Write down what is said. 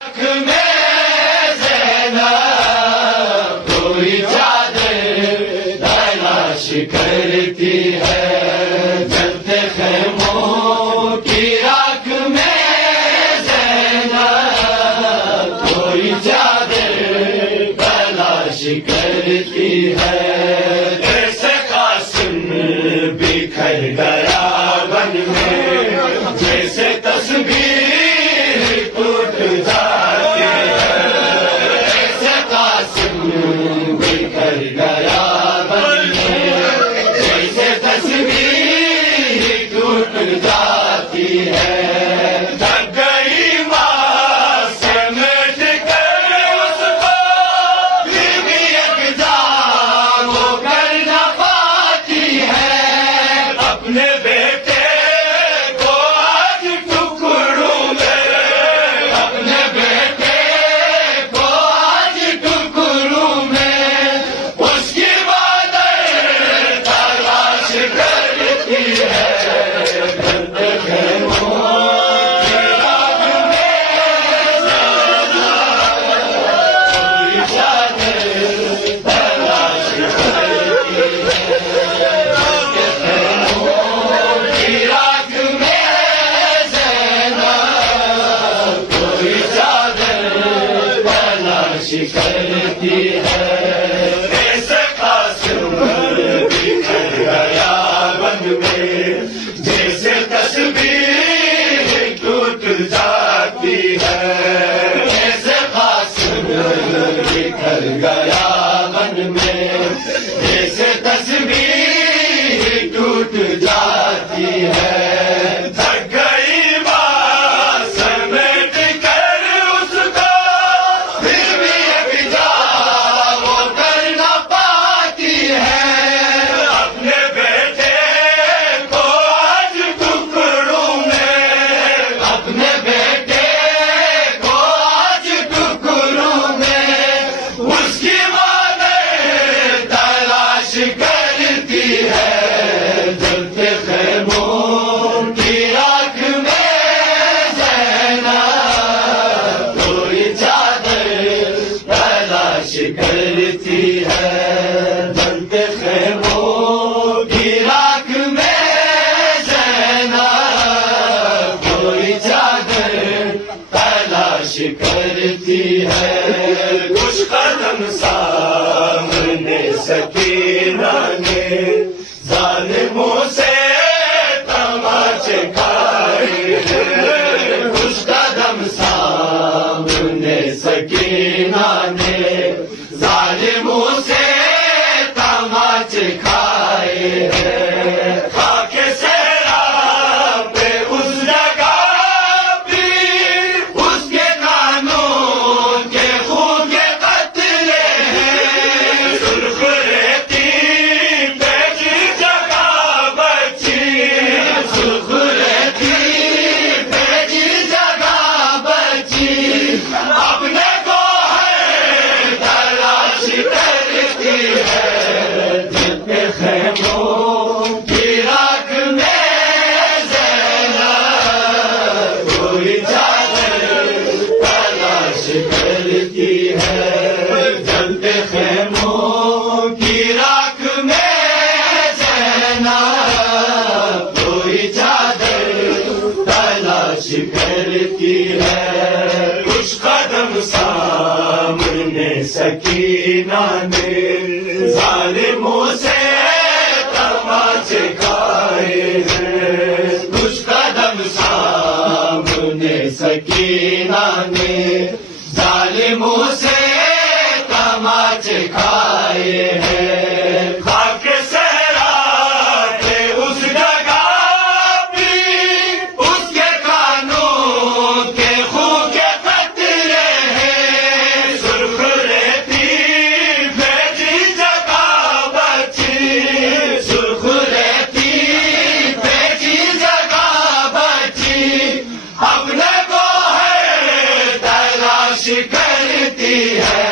कोई चादर तलाश करती है, जलते खेमों की राख में ज़ैनब कोई चादर तलाश करती है। जैसे कासिम बिखर गया वन में, जैसे तस्वीर टूट जाती है, जैसे कासिम बिखर गया वन में, जैसे तस्वीर टूट जाती है। थक गई माँ समेट कर उसको, फिर भी यकजा वो कर न पाती है। अपने बेटे को आज टुकड़ों में, अपने बेटे को आज टुकड़ों में, उसकी बातें तलाश करती है। जलते खेमों की राख में कोई चादर तलाश करती है। जलते खेमों की राख में ज़ैनब कोई चादर तलाश करती है। जैसे कासिम बिखर गया वन में, जैसे तस्वीर टूट जाती है। जैसे कासिम बिखर गया वन में, जैसे तस्वीर टूट जाती है। थक गई माँ समेट कर उसको, फिर भी यकजा वो कर न पाती है। अपने बेटे को आज टुकड़ों में, अपने बेटे को आज टुकड़ों में, उसकी बातें तलाश करती है। जलते खेमों की राख में ज़ैनब कोई चादर तलाश करती है। जलते खेमों की राख में ज़ैनब कोई चादर तलाश करती है। कुछ कदम सामने सकीना ने जालिमों से तमाचे खाए हैं। कुछ कदम सामने सकीना ने जालिमों से तमाचे खाए हैं। खाके सहरा पे उस जगह भी उसके कानों के खून के कतरे हैं। सुर्ख रेती पे जिस जगह बची, सुर्ख रेती पे जिस जगह बची, अपने को है तलाश करती है। जलते खेमों की राख में ज़ैनब कोई चादर तलाश करती है। जलते खेमों की राख में ज़ैनब कोई चादर तलाश करती है। कुछ कदम सामने सकीना ने जालिमों से तमाचे खाए हैं। कुछ कदम सामने सकीना ने जालिमों से तमाचे खाए हैं। खाके सहरा पे उस जगह भी उसके कानों के खून के कतरे हैं। सुर्ख रेती पे जिस जगह बची, सुर्ख रेती पे जिस जगह बची, अपने को है तलाश करती है।